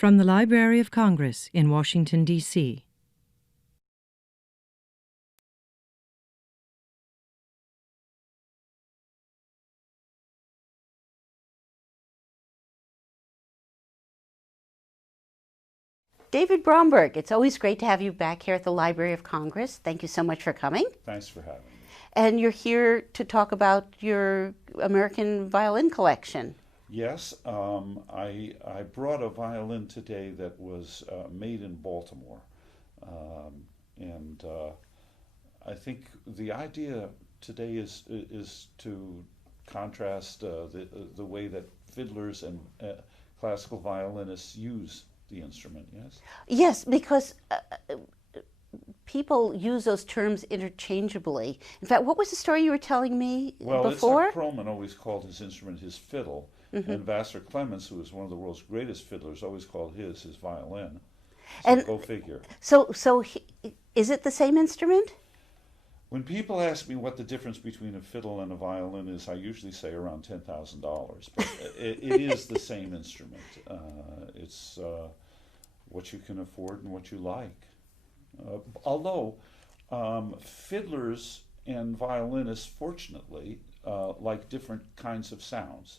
From the Library of Congress in Washington, D.C. David Bromberg, it's always great to have you back here at the Library of Congress. Thank you so much for coming. Thanks for having me. And you're here to talk about your American violin collection. Yes, I brought a violin today that was made in Baltimore. And I think the idea today is to contrast the way that fiddlers and classical violinists use the instrument, yes? Yes, because people use those terms interchangeably. In fact, what was the story you were telling me before? Itzhak Perlman always called his instrument his fiddle, and Vassar Clements, who was one of the world's greatest fiddlers, always called his violin. So And go figure. Is it the same instrument? When people ask me what the difference between a fiddle and a violin is, I usually say around $10,000. But it is the same instrument. It's what you can afford and what you like. Although fiddlers and violinists, fortunately, like different kinds of sounds.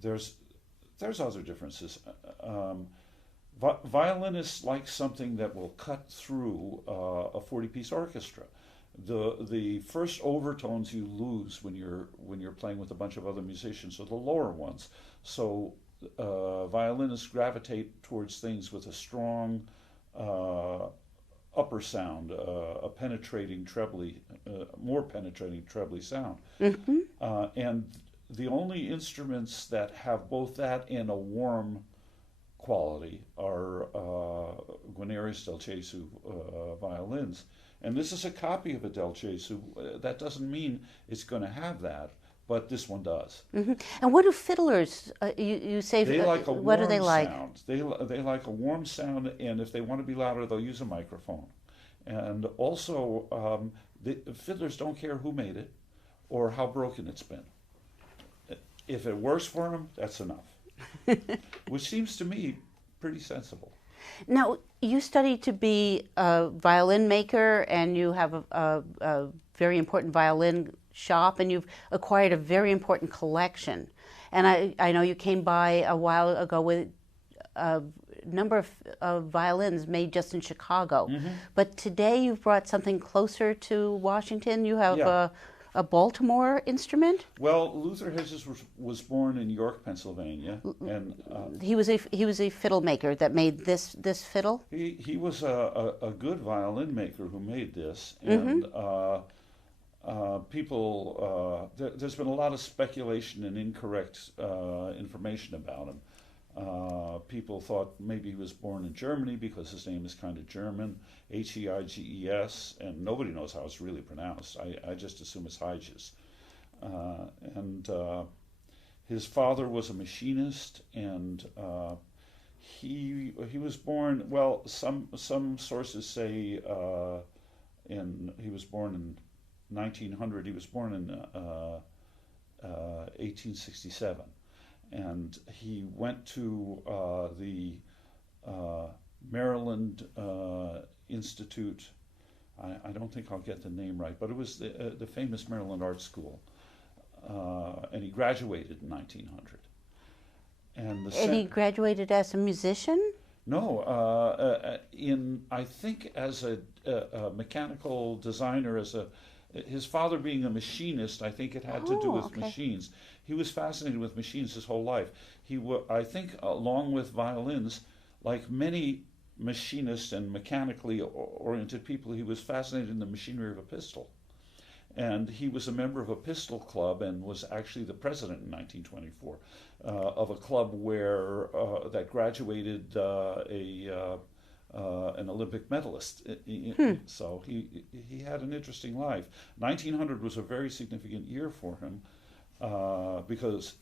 There's other differences. Violinists like something that will cut through a 40-piece orchestra. The first overtones you lose when you're playing with a bunch of other musicians are the lower ones. So violinists gravitate towards things with a strong upper sound, a penetrating trebly, more penetrating trebly sound. And the only instruments that have both that and a warm quality are Guarneri's Del Gesù violins. And this is a copy of a Del Gesù. That doesn't mean it's going to have that, but this one does. And what do fiddlers, you say, They like a what warm do they like? sound. They like a warm sound, and if they want to be louder, they'll use a microphone. And also, the fiddlers don't care who made it or how broken it's been. If it works for them, that's enough. Which seems to me pretty sensible. Now, you studied to be a violin maker, and you have a very important violin shop, and you've acquired a very important collection. And I know you came by a while ago with a number of violins made just in Chicago. But today you've brought something closer to Washington. You have a Baltimore instrument? Well, Luther Heiges was born in York, Pennsylvania, and he was a fiddle maker that made this fiddle. He was a good violin maker who made this, and there's been a lot of speculation and incorrect information about him. People thought maybe he was born in Germany because his name is kind of German, Heiges, and nobody knows how it's really pronounced. I just assume it's Heiges. And his father was a machinist, and he was born. Well, some sources say he was born in 1900. He was born in 1867. And he went to the Maryland Institute. I don't think I'll get the name right, but it was the famous Maryland Art School. And he graduated in 1900. And he graduated as a musician? No, I think as a mechanical designer, his father being a machinist, I think it had to do with machines. He was fascinated with machines his whole life. I think, along with violins, like many machinists and mechanically oriented people, he was fascinated in the machinery of a pistol. And he was a member of a pistol club and was actually the president in 1924 of a club where that graduated an Olympic medalist. So he had an interesting life. 1900 was a very significant year for him because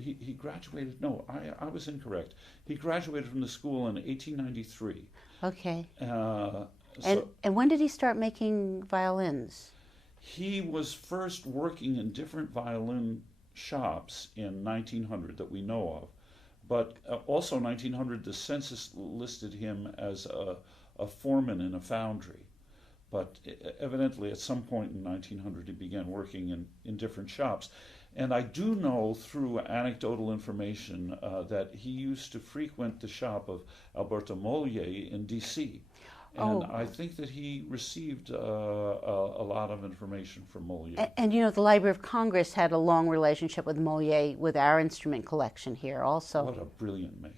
he graduated. No, I was incorrect. He graduated from the school in 1893. Okay. And when did he start making violins? He was first working in different violin shops in 1900 that we know of. But also 1900, the census listed him as a foreman in a foundry. But evidently, at some point in 1900, he began working in different shops. And I do know through anecdotal information that he used to frequent the shop of Alberto Moya in D.C. And I think that he received a lot of information from Moya. And you know, the Library of Congress had a long relationship with Moya with our instrument collection here also. What a brilliant maker.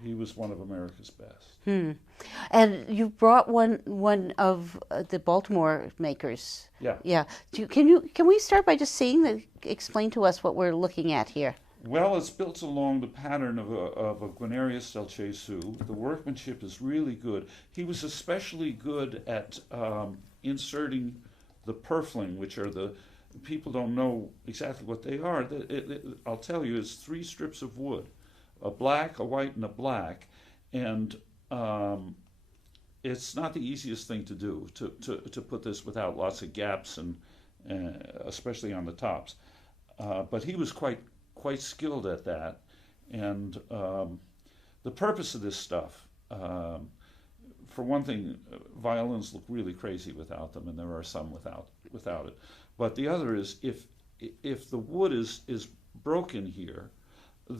He was one of America's best. And you brought one of the Baltimore makers. Yeah. Yeah. Can we start by just explain to us what we're looking at here? Well, it's built along the pattern of a Guarnerius del Gesù. The workmanship is really good. He was especially good at inserting the purfling, which are people don't know exactly what they are. I'll tell you, it's 3 strips of wood, a black, a white, and a black, and it's not the easiest thing to do to put this without lots of gaps and especially on the tops. But he was quite skilled at that, and the purpose of this stuff, for one thing, violins look really crazy without them, and there are some without it. But the other is if the wood is broken here,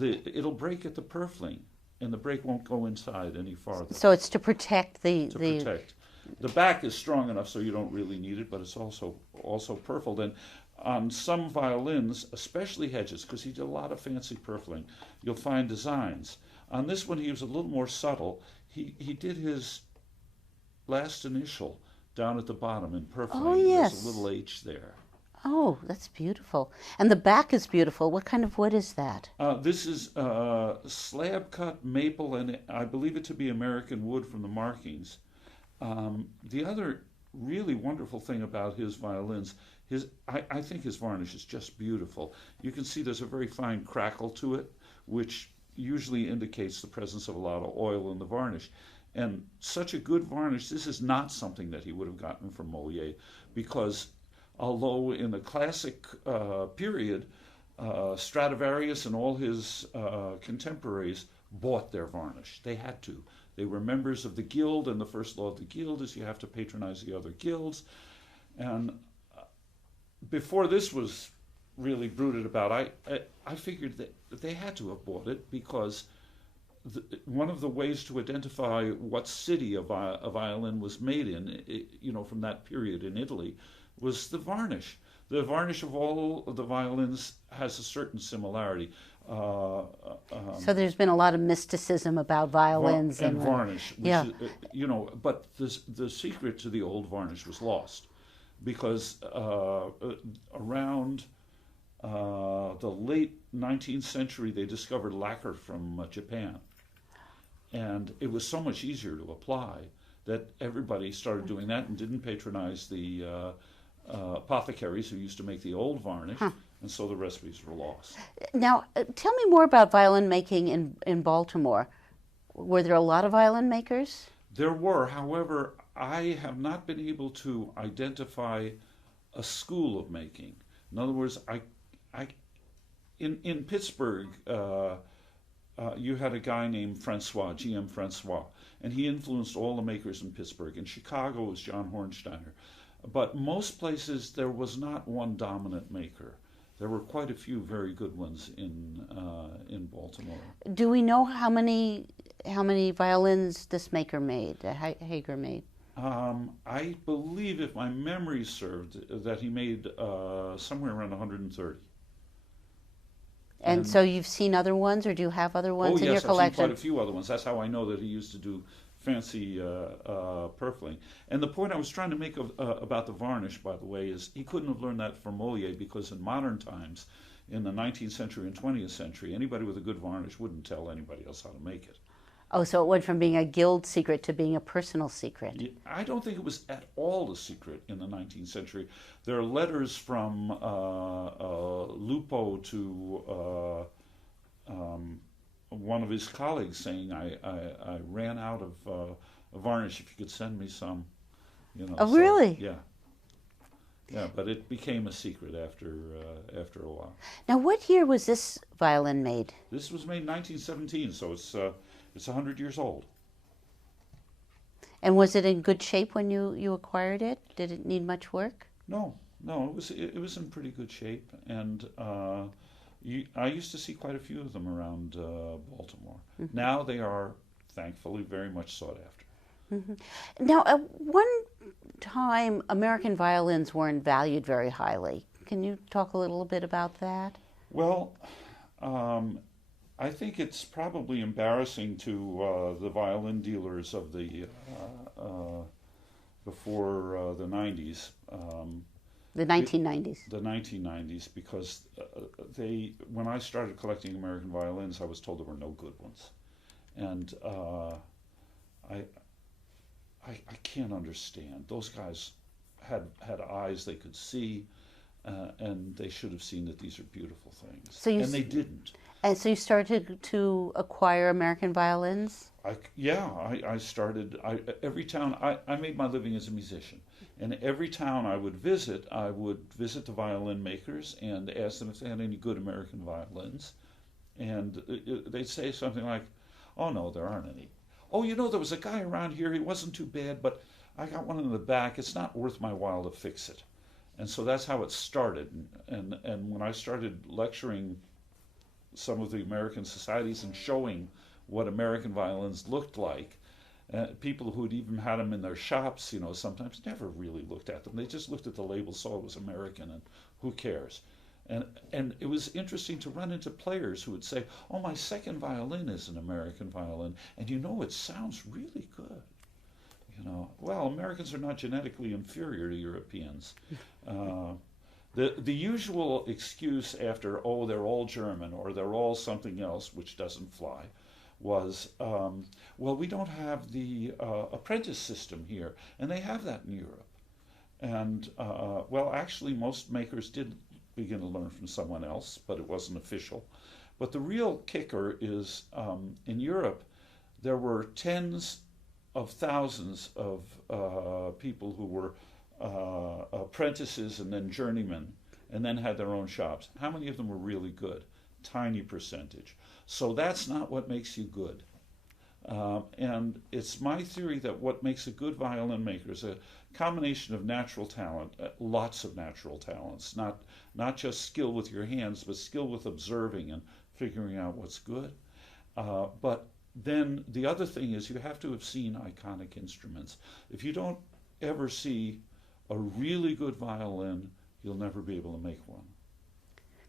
it'll break at the purfling, and the break won't go inside any farther. So it's to protect protect. The back is strong enough so you don't really need it, but it's also purfled. And on some violins, especially Heiges, because he did a lot of fancy purfling, you'll find designs. On this one, he was a little more subtle. He did his last initial down at the bottom in purfling. Oh, yes. There's a little H there. Oh, that's beautiful. And the back is beautiful. What kind of wood is that? This is slab-cut maple, and I believe it to be American wood from the markings. The other really wonderful thing about his violins, I think his varnish is just beautiful. You can see there's a very fine crackle to it, which usually indicates the presence of a lot of oil in the varnish. And such a good varnish, this is not something that he would have gotten from Moya, because although in the classic period, Stradivarius and all his contemporaries bought their varnish. They had to. They were members of the guild, and the first law of the guild is you have to patronize the other guilds. And before this was really brooded about, I figured that they had to have bought it, because one of the ways to identify what city a violin was made in, from that period in Italy, was the varnish. The varnish of all of the violins has a certain similarity. So there's been a lot of mysticism about violins and varnish. Yeah. But the secret to the old varnish was lost, because around the late 19th century, they discovered lacquer from Japan. And it was so much easier to apply that everybody started doing that and didn't patronize the apothecaries who used to make the old varnish, and so the recipes were lost. Now, tell me more about violin making in Baltimore. Were there a lot of violin makers? There were. However, I have not been able to identify a school of making. In other words, in Pittsburgh, you had a guy named Francois, G.M. Francois, and he influenced all the makers in Pittsburgh. In Chicago was John Hornsteiner. But most places, there was not one dominant maker. There were quite a few very good ones in Baltimore. Do we know how many violins this maker made, Hager made? I believe, if my memory served, that he made somewhere around 130. And so you've seen other ones, or do you have other ones in your collection? Oh, yes, I've seen quite a few other ones. That's how I know that he used to do fancy purfling. And the point I was trying to make about the varnish, by the way, is he couldn't have learned that from Moya, because in modern times, in the 19th century and 20th century, anybody with a good varnish wouldn't tell anybody else how to make it. Oh, so it went from being a guild secret to being a personal secret. I don't think it was at all a secret in the 19th century. There are letters from Lupo to one of his colleagues saying, I ran out of varnish, if you could send me some. Oh, really? Yeah. Yeah, but it became a secret after a while. Now, what year was this violin made? This was made in 1917, so it's 100 years old. And was it in good shape when you acquired it? Did it need much work? No, it was in pretty good shape, and I used to see quite a few of them around Baltimore. Mm-hmm. Now they are, thankfully, very much sought after. Mm-hmm. Now, at one time, American violins weren't valued very highly. Can you talk a little bit about that? Well, I think it's probably embarrassing to the violin dealers of the before the 90s. The 1990s. The 1990s, because when I started collecting American violins, I was told there were no good ones, and I can't understand. Those guys had eyes they could see, and they should have seen that these are beautiful things, and they didn't. And so you started to acquire American violins? I started. Every town I made my living as a musician, and every town I would visit the violin makers and ask them if they had any good American violins, and they'd say something like, "Oh no, there aren't any." "Oh, there was a guy around here. He wasn't too bad, but I got one in the back. It's not worth my while to fix it." And so that's how it started. And when I started lecturing some of the American societies and showing what American violins looked like, people who'd even had them in their shops, sometimes never really looked at them. They just looked at the label, saw it was American, and who cares? And it was interesting to run into players who would say, "Oh, my second violin is an American violin, and it sounds really good." Well, Americans are not genetically inferior to Europeans. The usual excuse after, "Oh, they're all German," or "they're all something else," which doesn't fly, was, "Well, we don't have the apprentice system here," and they have that in Europe. And, well, actually, most makers did begin to learn from someone else, but it wasn't official. But the real kicker is, in Europe, there were tens of thousands of people who were apprentices and then journeymen, and then had their own shops. How many of them were really good? Tiny percentage. So that's not what makes you good. And it's my theory that what makes a good violin maker is a combination of natural talent, lots of natural talents, not just skill with your hands, but skill with observing and figuring out what's good. But then the other thing is you have to have seen iconic instruments. If you don't ever see a really good violin, you'll never be able to make one.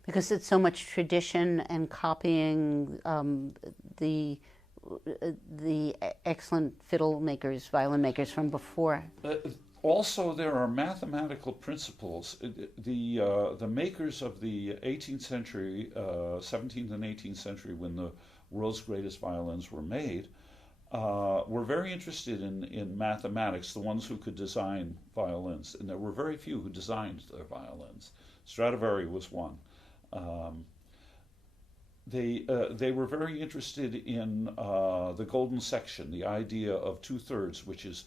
Because it's so much tradition and copying the excellent fiddle makers, violin makers from before. Also, there are mathematical principles. The makers of the 18th century, 17th and 18th century, when the world's greatest violins were made, were very interested in mathematics, the ones who could design violins. And there were very few who designed their violins. Stradivari was one. They were very interested in the golden section, the idea of 2/3, which is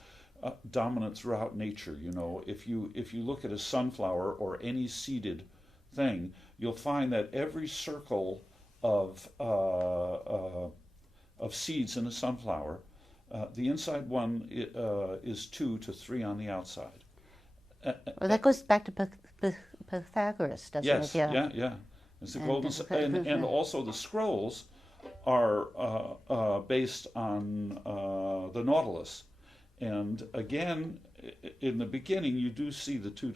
dominant throughout nature. If you look at a sunflower or any seeded thing, you'll find that every circle of seeds in a sunflower, the inside one is 2 to 3 on the outside. Well, that goes back to Pythagoras, doesn't it? Yes, yeah. It's the golden, and also the scrolls are based on the Nautilus. And again, in the beginning, you do see the 2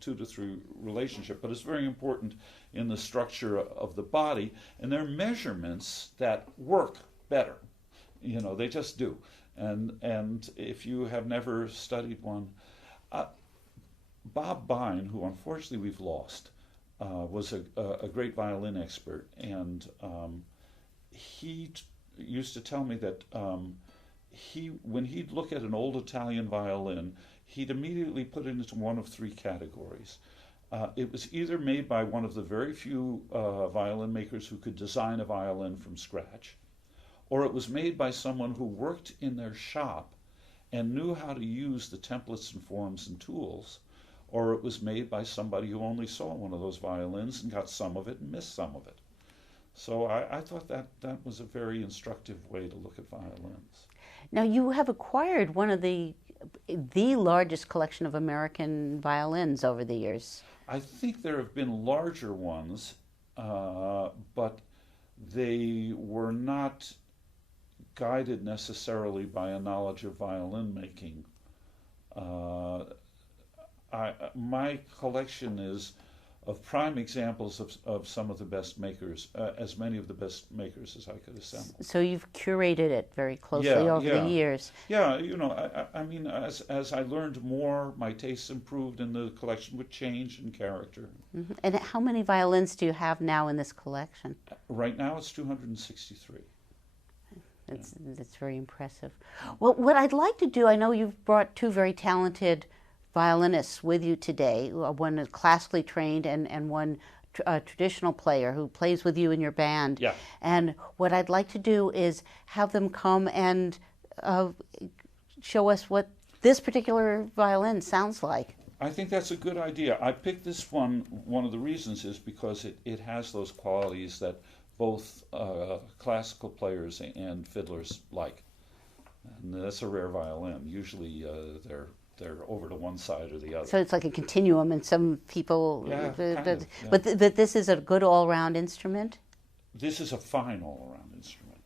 to 3 relationship, but it's very important in the structure of the body, and they're measurements that work better. They just do. And if you have never studied one, Bob Bine, who unfortunately we've lost, was a great violin expert, and he used to tell me that when he'd look at an old Italian violin, he'd immediately put it into one of 3 categories. It was either made by one of the very few violin makers who could design a violin from scratch, or it was made by someone who worked in their shop and knew how to use the templates and forms and tools, or it was made by somebody who only saw one of those violins and got some of it and missed some of it. So I thought that was a very instructive way to look at violins. Now you have acquired one of the largest collection of American violins over the years. I think there have been larger ones, but they were not guided necessarily by a knowledge of violin making. My collection is of prime examples of some of the best makers, as many of the best makers as I could assemble. So you've curated it very closely over the years. Yeah, I mean, as I learned more, my tastes improved and the collection would change in character. Mm-hmm. And how many violins do you have now in this collection? Right now it's 263. That's very impressive. Well, what I'd like to do, I know you've brought two very talented violinists with you today, one is classically trained and one traditional player who plays with you in your band. Yeah. And what I'd like to do is have them come and show us what this particular violin sounds like. I think that's a good idea. I picked this one of the reasons is because it has those qualities that both classical players and fiddlers like. And that's a rare violin. Usually they're over to one side or the other. So it's like a continuum, and some people. Yeah, but this is a good all-round instrument. This is a fine all-around instrument.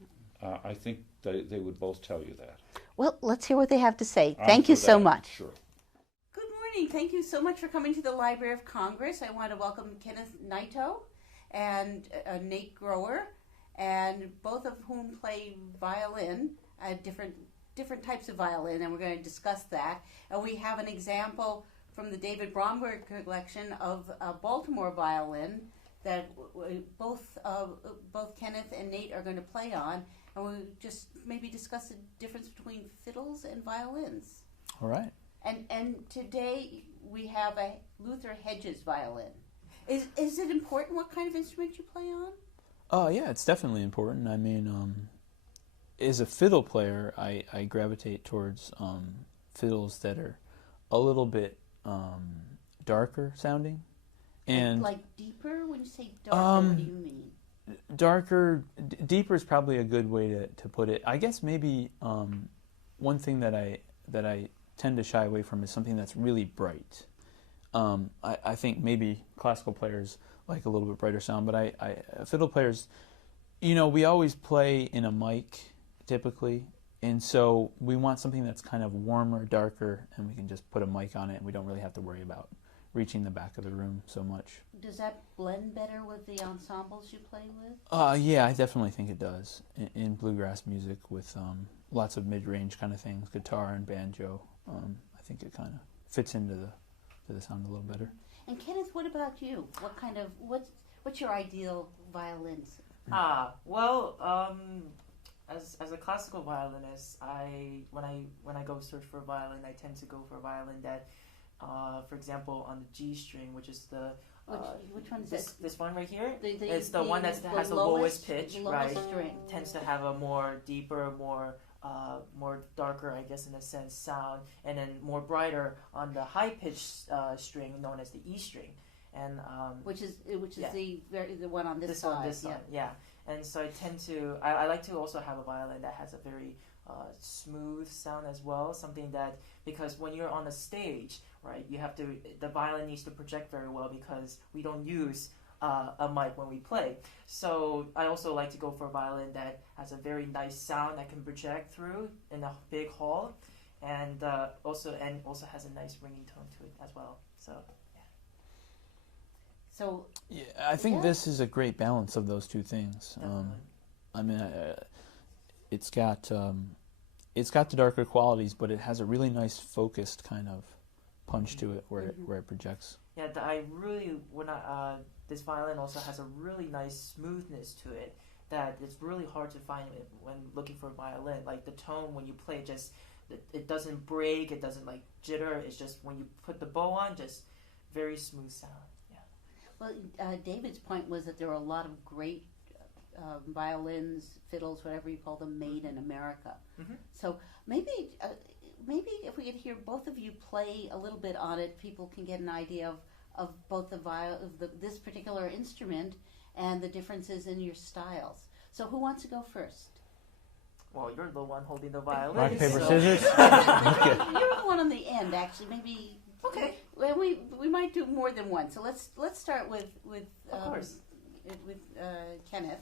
I think they would both tell you that. Well, let's hear what they have to say. Thank you so much. Sure. Good morning. Thank you so much for coming to the Library of Congress. I want to welcome Kenneth Naito and Nate Growler, and both of whom play violin, different types of violin, and we're going to discuss that. And we have an example from the David Bromberg collection of a Baltimore violin that both Kenneth and Nate are going to play on, and we'll just maybe discuss the difference between fiddles and violins. All right. And today we have a Luther Heiges violin. Is it important what kind of instrument you play on? Yeah, it's definitely important. I mean, as a fiddle player, I gravitate towards fiddles that are a little bit darker sounding. And like deeper? When you say darker, what do you mean? Deeper is probably a good way to put it. I guess maybe one thing that I tend to shy away from is something that's really bright. I think maybe classical players like a little bit brighter sound, but fiddle players, we always play in a mic typically, and so we want something that's kind of warmer, darker, and we can just put a mic on it, and we don't really have to worry about reaching the back of the room so much. Does that blend better with the ensembles you play with? Yeah, I definitely think it does. In bluegrass music with lots of mid-range kind of things, guitar and banjo, I think it kind of fits into the sound a little better. And Kenneth, what about you? What's your ideal violins? As a classical violinist, when I go search for a violin, I tend to go for a violin that, for example, on the G string, which is the which one is this one right here. It's the one that has the lowest pitch, right? String. Tends to have a more deeper, more darker, I guess in a sense, sound, and then more brighter on the high pitched string known as the E string, and which is the one on this side. Yeah. And so I like to also have a violin that has a very smooth sound as well, something that, because when you're on a stage, right, the violin needs to project very well because we don't use a mic when we play. So I also like to go for a violin that has a very nice sound that can project through in a big hall, and also has a nice ringing tone to it as well. So yeah, I think this is a great balance of those two things. I mean, it's got the darker qualities, but it has a really nice focused kind of punch to it where it projects. Yeah, this violin also has a really nice smoothness to it that it's really hard to find when looking for a violin. Like the tone when you play, it doesn't break, it doesn't like jitter. It's just when you put the bow on, just very smooth sound. Well, David's point was that there are a lot of great violins, fiddles, whatever you call them, made in America. Mm-hmm. So maybe maybe if we could hear both of you play a little bit on it, people can get an idea of both this particular instrument and the differences in your styles. So who wants to go first? Well, you're the one holding the violin. Rock, paper, so- scissors. You're the one on the end, actually. Maybe. Okay. Well, we might do more than one. So let's start with Of course. Kenneth.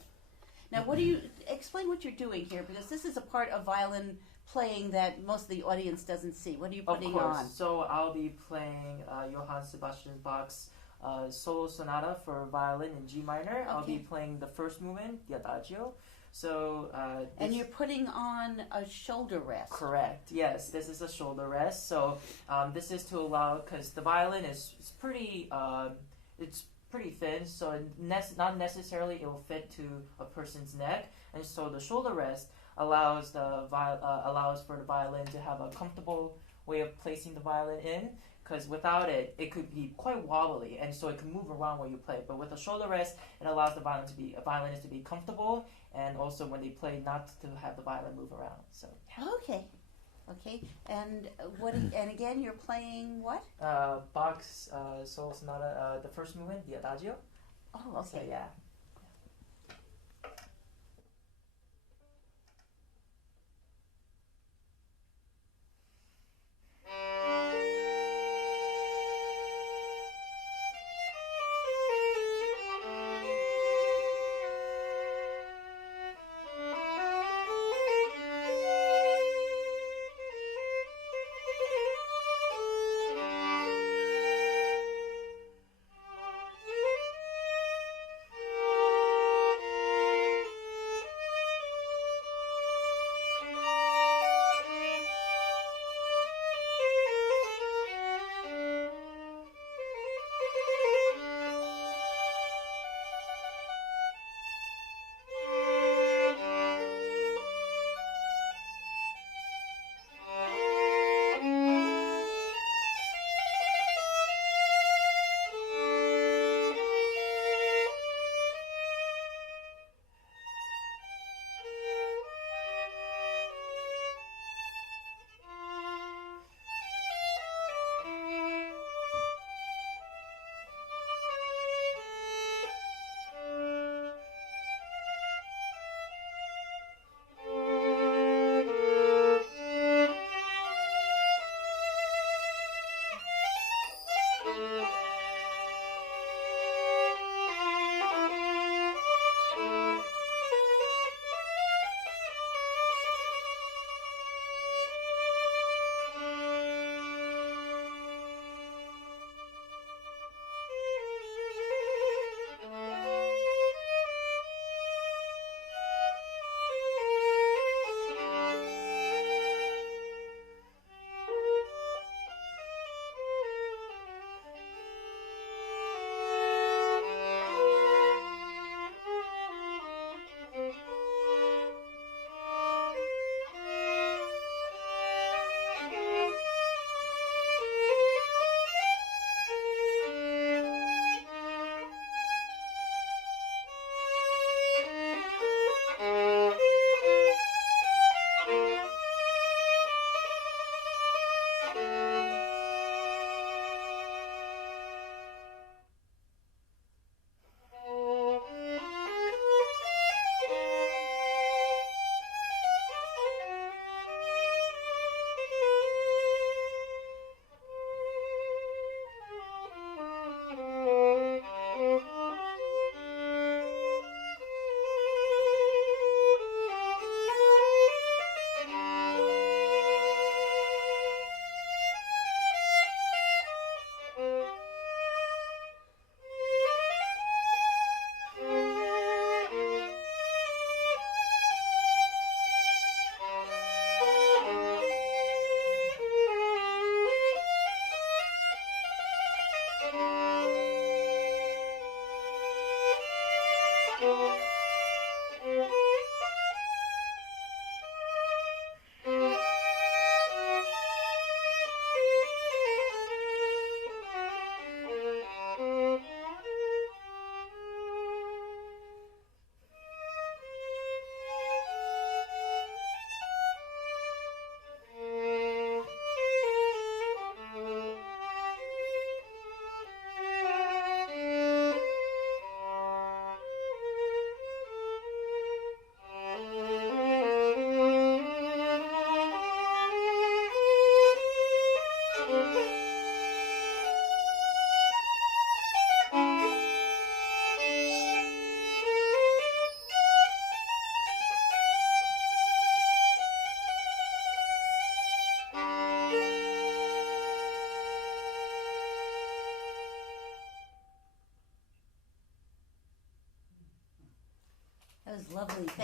Now, what do you explain what you're doing here? Because this is a part of violin playing that most of the audience doesn't see. What are you putting Of course. on? So I'll be playing Johann Sebastian Bach's solo sonata for violin in G minor. I'll be Okay. playing the first movement, the Adagio. So And this- you're putting on a shoulder rest. Correct. Yes, this is a shoulder rest. So this is to allow, because the violin is pretty thin, so not necessarily it will fit to a person's neck, and so the shoulder rest allows for the violin to have a comfortable way of placing the violin in. Because without it, it could be quite wobbly, and so it can move around while you play. But with a shoulder rest, it allows the violinist to be comfortable, and also when they play, not to have the violin move around. So Okay. And and again, you're playing what? Bach's solo sonata, the first movement, the Adagio. Oh, So okay. yeah.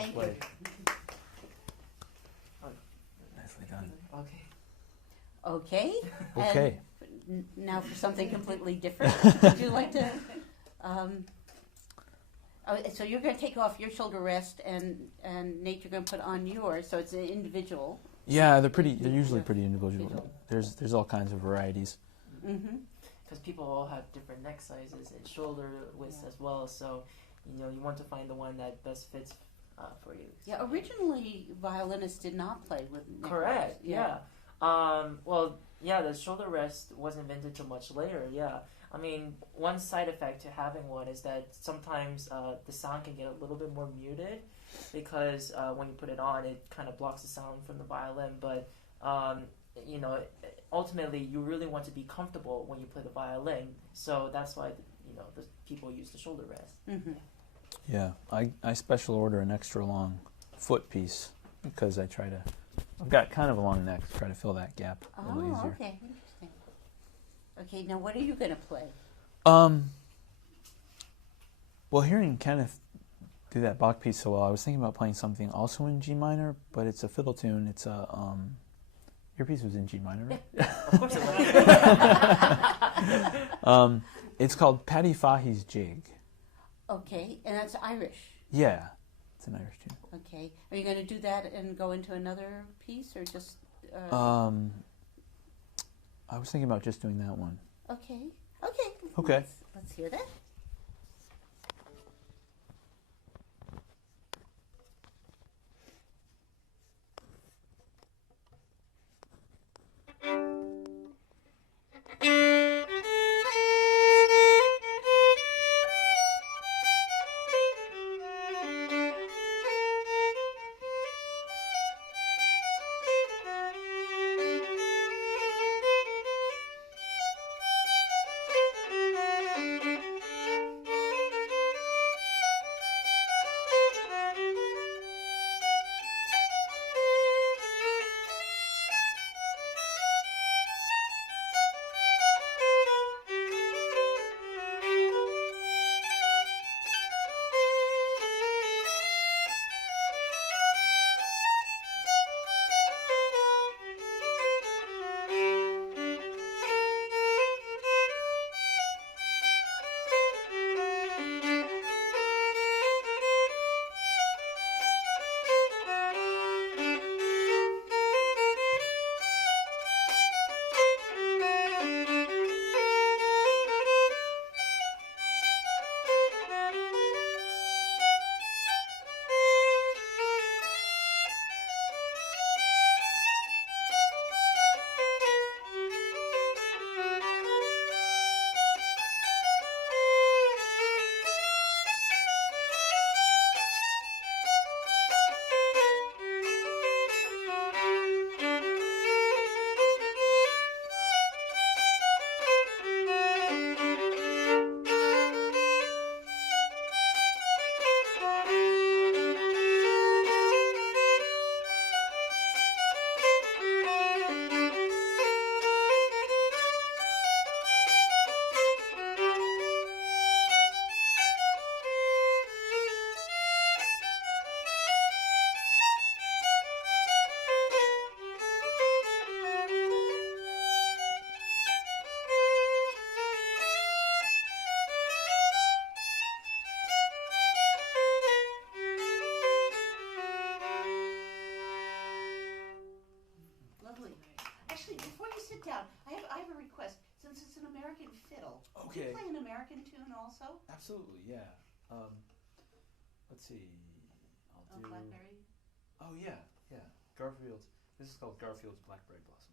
Thank play. you. Nicely done. Okay. Okay. Okay. And now for something completely different. Would you like to? So you're going to take off your shoulder rest, and Nate, you're going to put on yours. So it's an individual. Yeah, they're usually pretty individual. There's all kinds of varieties. Mm-hmm. Because people all have different neck sizes and shoulder widths as well, so you want to find the one that best fits for you. Yeah, originally violinists did not play with neck Correct. rest. Yeah. The shoulder rest wasn't invented till much later. Yeah. I mean, one side effect to having one is that sometimes the sound can get a little bit more muted because when you put it on, it kind of blocks the sound from the violin. But ultimately, you really want to be comfortable when you play the violin. So that's why the people use the shoulder rest. Mm-hmm. Yeah, I special order an extra long foot piece because I've got kind of a long neck to try to fill that gap a little easier. Oh, okay, interesting. Okay, now what are you going to play? Well, hearing Kenneth do that Bach piece so well, I was thinking about playing something also in G minor, but it's a fiddle tune. It's a your piece was in G minor, right? Of course it was. It's called Paddy Fahey's Jig. Okay, and that's Irish. Yeah, it's an Irish tune. Okay, are you going to do that and go into another piece, or just? I was thinking about just doing that one. Okay. Okay. Let's hear that. Okay. Play an American tune also? Absolutely, yeah. Let's see. I'll do. Blackberry. Oh yeah. Garfield's. This is called Garfield's Blackberry Blossom.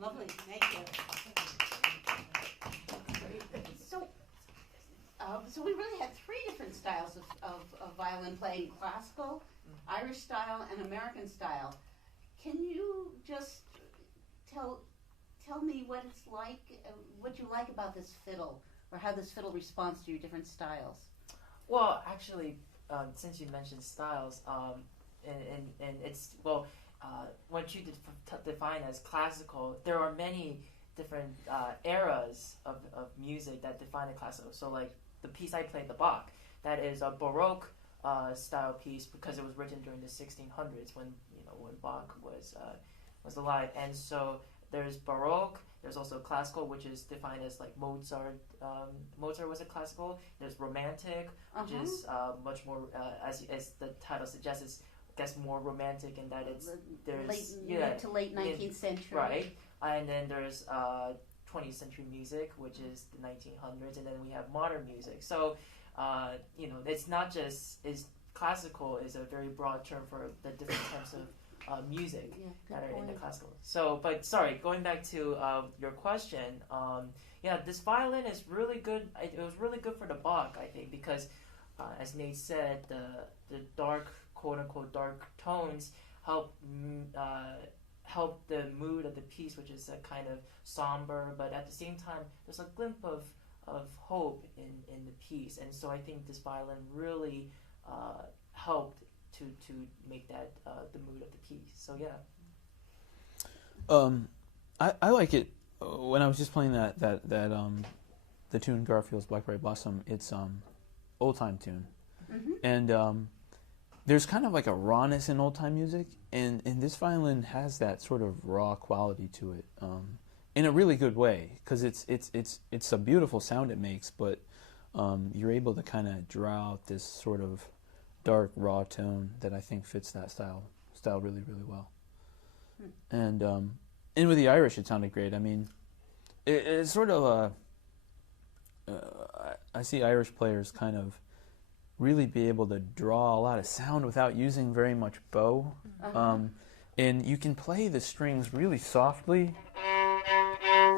Lovely, thank you. So we really had three different styles of violin playing: classical, Irish style, and American style. Can you just tell me what it's like, what you like about this fiddle, or how this fiddle responds to your different styles? Well, actually, since you mentioned styles, and it's, well, what you define as classical, there are many different eras of music that define a classical. So like the piece I played, the Bach, that is a Baroque style piece because it was written during the 1600s when Bach was alive. And so there's Baroque. There's also classical, which is defined as like Mozart. Mozart was a classical. There's Romantic, which is much more, as the title suggests, is gets more romantic in that there's mid to late 19th century. Right. And then there's 20th century music, which is the 1900s, and then we have modern music. So, it's not just classical is a very broad term for the different types of music that are in the classical. So, but sorry, going back to your question, this violin is really good. It was really good for the Bach, I think, because as Nate said, the dark, quote unquote, dark tones help the mood of the piece, which is a kind of somber, but at the same time, there's a glimpse of hope in the piece. And so I think this violin really helped to make that the mood of the piece. So yeah. I like it when I was just playing that the tune Garfield's Blackberry Blossom. It's old time tune, and there's kind of like a rawness in old time music, and this violin has that sort of raw quality to it, in a really good way, because it's a beautiful sound it makes, but you're able to kind of draw out this sort of dark raw tone that I think fits that style really, really well. And with the Irish, it sounded great. I mean, it's sort of I see Irish players kind of really be able to draw a lot of sound without using very much bow. And you can play the strings really softly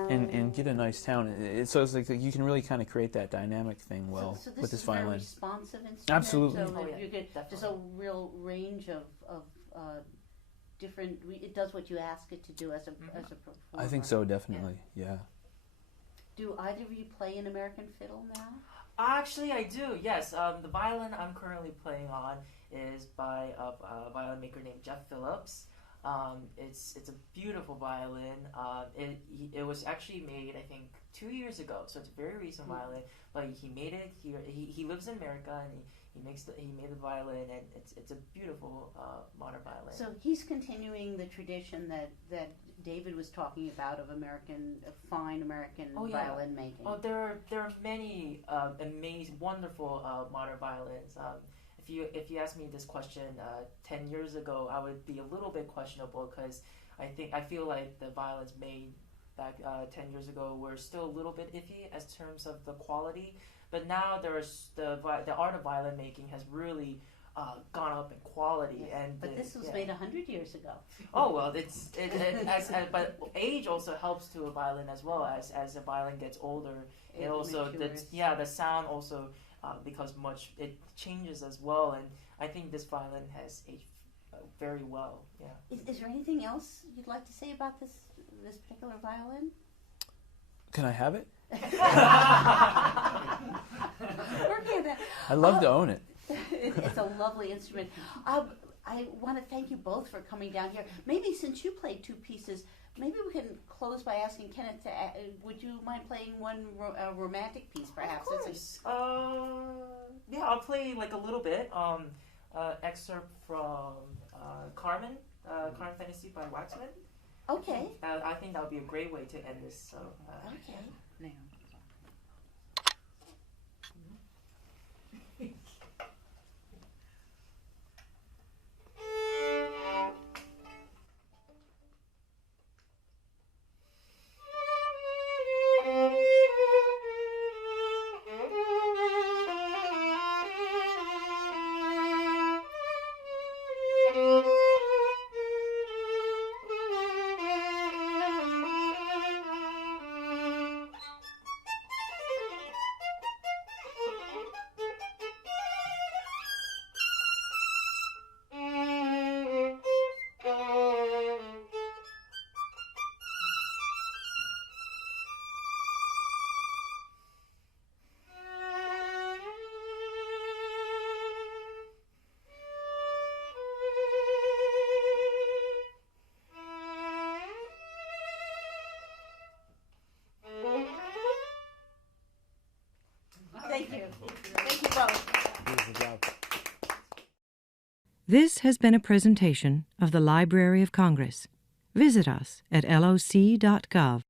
and get a nice tone. So it's like you can really kind of create that dynamic thing well so with this violin. Very responsive instrument. Absolutely. So you get just a real range of different. It does what you ask it to do as a performer. I think so, definitely. Yeah. Do either of you play an American fiddle now? Actually, I do, yes. The violin I'm currently playing on is by a violin maker named Jeff Phillips. It's a beautiful violin. It was actually made, I think, 2 years ago, so it's a very recent violin. But he made it here. He lives in America, and he made the violin, and it's a beautiful modern violin. So he's continuing the tradition that David was talking about of fine American violin making. Oh, there are many amazing, wonderful modern violins. If you asked me this question 10 years ago, I would be a little bit questionable, because I feel like the violins made back 10 years ago were still a little bit iffy as terms of the quality. But now there's the art of violin making has really gone up in quality. But this was made 100 years ago. Oh well, but age also helps to a violin as well. As a violin gets older, it also the sound also becomes it changes as well. And I think this violin has aged very well. Yeah. Is there anything else you'd like to say about this particular violin? Can I have it? Working on that. I'd love to own it. It's a lovely instrument. I want to thank you both for coming down here. Maybe since you played two pieces, maybe we can close by asking Kenneth to. Would you mind playing one romantic piece, perhaps? Of course. Yeah, I'll play like a little bit. Excerpt from Carmen, Carmen Fantasy by Waxman. Okay. I think that would be a great way to end this. So. Okay. Now. Thank you. Thank you both. This has been a presentation of the Library of Congress. Visit us at loc.gov.